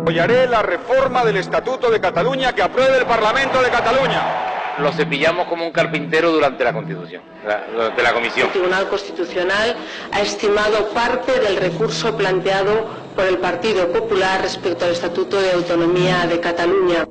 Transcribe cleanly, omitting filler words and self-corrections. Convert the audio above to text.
Apoyaré la reforma del Estatuto de Cataluña que apruebe el Parlamento de Cataluña. Lo cepillamos como un carpintero durante la Constitución, durante la comisión. El Tribunal Constitucional ha estimado parte del recurso planteado por el Partido Popular respecto al Estatuto de Autonomía de Cataluña.